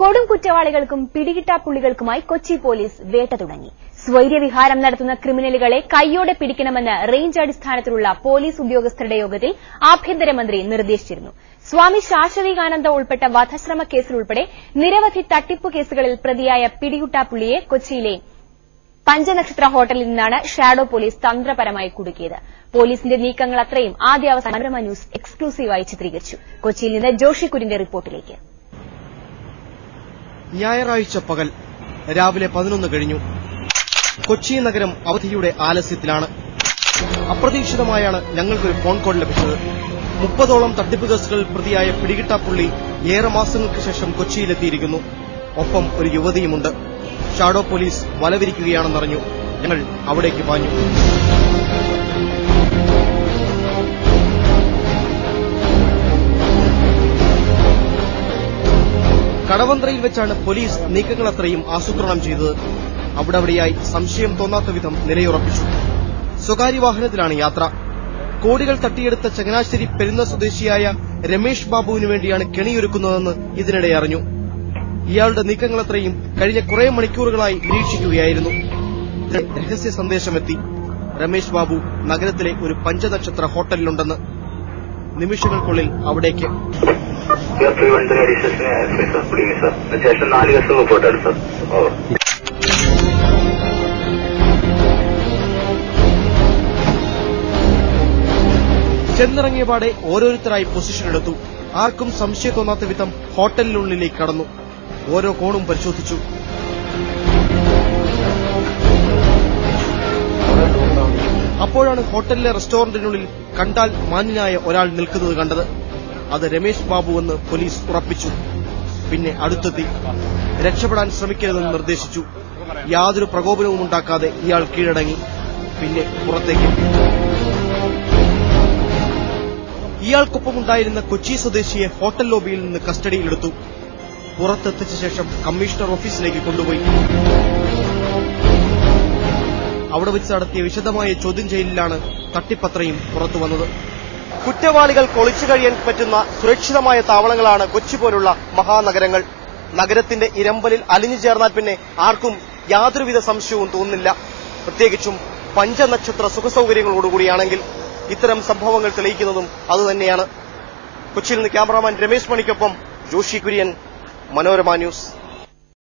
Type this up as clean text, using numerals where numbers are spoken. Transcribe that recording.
കൊടും കുറ്റവാളികൾക്കും പിടികിട്ടാപ്പുള്ളികൾക്കുമായി കൊച്ചി പോലീസ് വേട്ട തുടങ്ങി. സ്വൈര്യവിഹാരം നടത്തുന്ന ക്രിമിനലുകളെ കൈയോടെ പിടിക്കണമെന്ന് റേഞ്ച് അടിസ്ഥാനത്തിലുള്ള പോലീസ് ഉദ്യോഗസ്ഥരുടെ യോഗത്തിൽ ആഭ്യന്തരമന്ത്രി നിർദ്ദേശിച്ചിരുന്നു. സ്വാമി ശാശ്വതീകാനന്ദ ഉൾപ്പെട്ട വധശ്രമ കേസിലുൾപ്പെടെ നിരവധി തട്ടിപ്പ് കേസുകളിൽ പ്രതിയായ പിടികിട്ടാപ്പുള്ളിയെ കൊച്ചിയിലെ പഞ്ചനക്ഷത്ര ഹോട്ടലിൽ നിന്നാണ് ഷാഡോ പോലീസ് തന്ത്രപരമായി കുടുക്കിയത്. പോലീസിന്റെ നീക്കങ്ങൾ അത്രയും ആദ്യാവസാനം മനോരമ ന്യൂസ് എക്സ്ക്ലൂസീവായി ചിത്രീകരിച്ചു. കൊച്ചിയിൽ നിന്ന് ജോഷി കുര്യന്റെ റിപ്പോർട്ടിലേക്ക്. ഞായറാഴ്ച പകൽ രാവിലെ 11 കഴിഞ്ഞു. കൊച്ചി നഗരം അവധിയുടെ ആലസ്യത്തിലാണ്. അപ്രതീക്ഷിതമായാണ് ഞങ്ങൾക്കൊരു ഫോൺ കോൾ ലഭിച്ചത്. 30ഓളം തട്ടിപ്പ് കേസുകളിൽ പ്രതിയായ പിടികിട്ടാപ്പുള്ളി ഏറെ മാസങ്ങൾക്ക് ശേഷം കൊച്ചിയിലെത്തിയിരിക്കുന്നു. ഒപ്പം ഒരു യുവതിയുമുണ്ട്. Shadow police വലവിരിക്കുകയാണെന്നറിഞ്ഞു. ഞങ്ങൾ അവിടേക്ക് പാഞ്ഞു. കടവന്ത്രയിൽ വെച്ചാണ് പോലീസ് നീക്കങ്ങളത്രയും ആസൂത്രണം ചെയ്തത്. അവിടെയായി സംശയം തോന്നാത്ത വിധം നിലയുറപ്പിച്ചു. സ്വകാര്യ വാഹനത്തിലാണ് യാത്ര. കോടികൾ തട്ടിയെടുത്ത ചങ്ങനാശ്ശേരി പെരുന്ന സ്വദേശിയായ രമേഷ് ബാബുവിനു വേണ്ടിയാണ് കെണിയൊരുക്കുന്നതെന്ന് ഇതിനിടെ അറിഞ്ഞു. ഇയാളുടെ നീക്കങ്ങളത്രയും കഴിഞ്ഞ കുറെ മണിക്കൂറുകളായി നിരീക്ഷിക്കുകയായിരുന്നു. രഹസ്യ സന്ദേശമെത്തി. രമേഷ് ബാബു നഗരത്തിലെ ഒരു പഞ്ചനക്ഷത്ര ഹോട്ടലിലുണ്ടെന്ന്. നിമിഷങ്ങൾക്കുള്ളിൽ അവിടേക്ക് ചെന്നിറങ്ങിയപാടെ ഓരോരുത്തരായി പൊസിഷൻ എടുത്തു. ആർക്കും സംശയം തോന്നാത്ത വിധം ഹോട്ടലിനുള്ളിലേക്ക് കടന്നു. ഓരോ കോണും പരിശോധിച്ചു. അപ്പോഴാണ് ഹോട്ടലിലെ റെസ്റ്റോറന്റിനുള്ളിൽ കണ്ടാൽ മാന്യനായ ഒരാൾ നിൽക്കുന്നത് കണ്ടത്. അത് രമേഷ് ബാബുവെന്ന് പോലീസ് ഉറപ്പിച്ചു. പിന്നെ അടുത്തെത്തി. രക്ഷപ്പെടാൻ ശ്രമിക്കരുതെന്ന് നിർദ്ദേശിച്ചു. യാതൊരു പ്രകോപനവും ഉണ്ടാക്കാതെ ഇയാൾ കീഴടങ്ങി. പിന്നെ പുറത്തേക്ക്. ഇയാൾക്കൊപ്പമുണ്ടായിരുന്ന കൊച്ചി സ്വദേശിയെ ഹോട്ടൽ ലോബിയിൽ നിന്ന് കസ്റ്റഡിയിലെടുത്തു. പുറത്തെത്തിച്ച ശേഷം കമ്മീഷണർ ഓഫീസിലേക്ക് കൊണ്ടുപോയി. അവിടെ വെച്ച് നടത്തിയ വിശദമായ ചോദ്യം ചെയ്യലിലാണ് തട്ടിപ്പത്രയും പുറത്തുവന്നത്. കുറ്റവാളികൾ ഒളിച്ചു കഴിയാൻ പറ്റുന്ന സുരക്ഷിതമായ താവളങ്ങളാണ് കൊച്ചി പോലുള്ള മഹാനഗരങ്ങൾ. നഗരത്തിന്റെ ഇരമ്പലിൽ അലിഞ്ഞു ചേർന്നാൽ പിന്നെ ആർക്കും യാതൊരുവിധ സംശയവും തോന്നുന്നില്ല. പ്രത്യേകിച്ചും പഞ്ചനക്ഷത്ര സുഖസൌകര്യങ്ങളോടുകൂടിയാണെങ്കിൽ. ഇത്തരം സംഭവങ്ങൾ തെളിയിക്കുന്നതും അതുതന്നെയാണ്. കൊച്ചിയിൽ നിന്ന് ക്യാമറാമാൻ രമേശ് മണിക്കൊപ്പം ജോഷി കുര്യൻ, മനോരമ ന്യൂസ്.